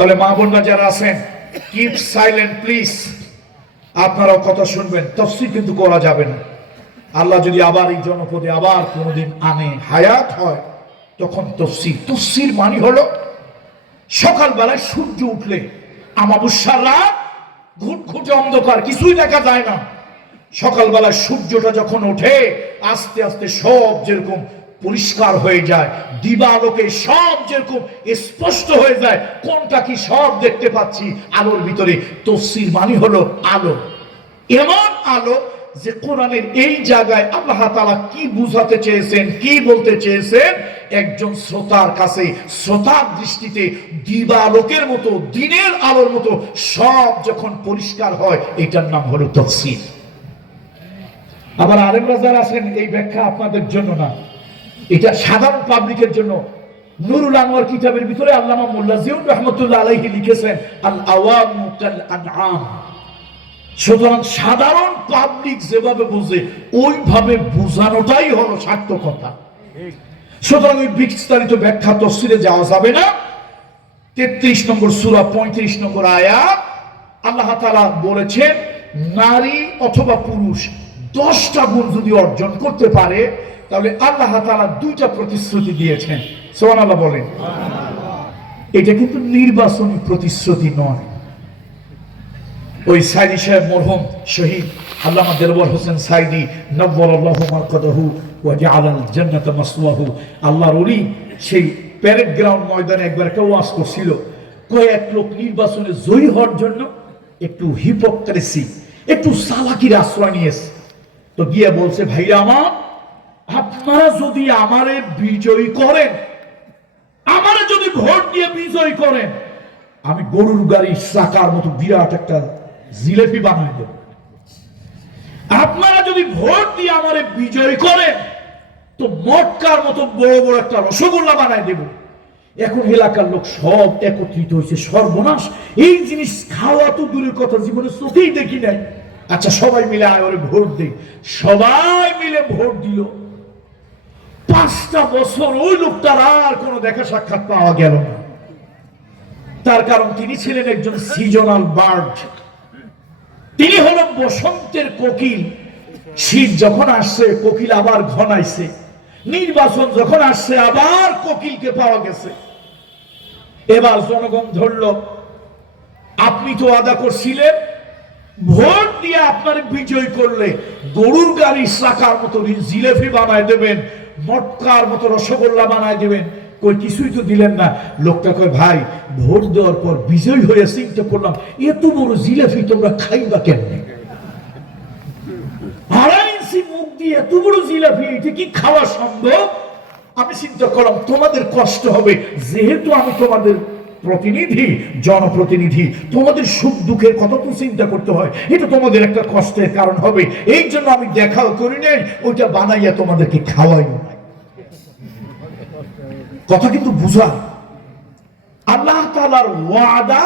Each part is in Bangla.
তাহলে মা বোনরা যারা আছেন, কিপ সাইলেন্ট প্লিজ। আপনারাও কথা শুনবেন, তাফসীর কিন্তু করা যাবে না। আল্লাহ যদি আবার এই জনপদে আবার কোনোদিন আনে, হায়াত হয়, তখন তাফসীর মানে হলো সকালবেলায় সূর্য উঠলে, আমাবস্যার রাত, ঘুটঘুটে অন্ধকার, কিছুই দেখা যায় না। সকালবেলায় সূর্যটা যখন ওঠে, আস্তে আস্তে সব যেরকম পরিষ্কার হয়ে যায়, দিবালোকে সব যেরকম স্পষ্ট হয়ে যায়, কোনটা কি সব দেখতে পাচ্ছি আলোর ভিতরে। তাফসীর মানে হলো আলো, এমন আলো যে কোরআনের এই জায়গায় আল্লাহ তাআলা কি বুঝাতে চেয়েছেন, কি বলতে চেয়েছেন, একজন শ্রোতার কাছে, শ্রোতার দৃষ্টিতে দিবালোকের মতো, দিনের আলোর মতো সব যখন পরিষ্কার হয়, এটার নাম হলো তাফসীর। আবার আলেমরা যারা আছেন, এই ব্যাখ্যা আপনাদের জন্য না, এটা সাধারণ পাবলিকের জন্য। নুরুল আনোয়ার কিতাবের ভিতরে আল্লামা মোল্লা জিয়াউর রাহমাতুল্লাহ আলাইহি লিখেছেন আল আওয়ামু কাল আনআম। সুতরাং সাধারণ পাবলিক যেভাবে বুঝে ওইভাবে বোঝানোটাই হলো সার্থকতা। সুতরাং ওই বিস্তারিত ব্যাখ্যা তাফসীরে যাওয়া যাবে না। 33 নম্বর সূরা 35 নম্বর আয়াত, আল্লাহ তাআলা বলেছেন নারী অথবা পুরুষ 10টা গুণ যদি অর্জন করতে পারে, তাহলে আল্লাহ তাআলা 2টা প্রতিশ্রুতি দিয়েছেন। সুবহানাল্লাহ বলেন। এটা কিন্তু নির্বাচনী প্রতিশ্রুতি নয়। ওই সাইদি সাহেব মরহুম শহীদ আল্লামা দেলওয়ার হোসেন সাইদি নব্বরাল্লাহু মারকাদাহু ওয়া জাআলাল জান্নাতা মাসওয়াহু, আল্লাহর ওলি, সেই প্যারেড গ্রাউন্ড ময়দানে একবার একটা ওয়াজ করছিল। কয়েক লোক নির্বাচনে জয়ী হওয়ার জন্য একটু হিপোক্রেসি, একটু চালাকির আশ্রয় নিয়েছে। তো গিয়ে বলছে, ভাইরা আমার, আপনারা যদি আমারে বিজয়ী করেন, আমারে যদি ভোট দিয়ে বিজয়ী করেন, আমি গরুর গাড়ির চাকার মতো বিরাট একটা জিলেপি বানাই দেব। আপনারা যদি ভোট দিয়ে আমারে বিজয়ী করেন, তো মটকার মতো বড় বড় একটা রসগোল্লা বানাই দেব। এখন এলাকার লোক সব একত্রিত হয়েছে, সর্বনাশ, এই জিনিস খাওয়া তো দূরের কথা, জীবনে চোখেই দেখি নাই। আচ্ছা সবাই মিলে আয় ওরে ভোট দেই। সবাই মিলে ভোট দিল। 5টা বছর ওই লোকটার আর কোনো দেখা সাক্ষাৎ পাওয়া গেল না। তার কারণ তিনি ছিলেন একজন সিজনাল বার্ড। তিনি হলো বসন্তের কোকিল। শীত যখন আসছে কোকিল আবার ঘনাইছে, নির্বাচন যখন আসছে আবার কোকিলকে পাওয়া গেছে। এবার জনগণ ধরল, আপনি তো ওয়াদা করছিলেন ভোট দিয়ে আপনার বিজয় করলে গরুর গাড়ির চাকার মতো জিলেপি বানায় দেবেন, মটকার মতো রসগোল্লা বানায় দেবেন, কই কিছুই তো দিলেন না। লোকটা কয়, ভাই ভোট দেওয়ার পর বিজয় হয়ে চিন্তা করলাম এত বড় জিলেপি তোমরা খাইবা কেমনে? 2.5 ইঞ্চি মুখ দিয়ে এত বড় জিলেপি, এটা কি খাওয়া সম্ভব? আমি চিন্তা করলাম তোমাদের কষ্ট হবে, যেহেতু আমি তোমাদের প্রতিনিধি, জনপ্রতিনিধি, তোমাদের সুখ দুঃখের কথা তো চিন্তা করতে হয়, এটা তোমাদের একটা কষ্টের কারণ হবে, এই জন্য আমি দেখাও করি নাই, ওইটা বানাইয়া তোমাদেরকে খাওয়াই না। কথা কিন্তু বুঝা। আল্লাহ তাআলার ওয়াদা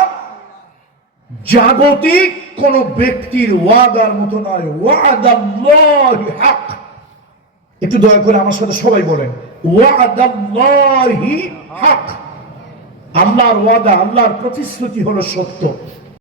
জাগতিক কোন ব্যক্তির ওয়াদার মতো নয়। ওয়াদাল্লাহি হক। একটু দয়া করে আমার সাথে সবাই বলেন, ওয়াদাল্লাহি হক। আল্লাহর ওয়াদা, আল্লাহর প্রতিশ্রুতি হলো সত্য।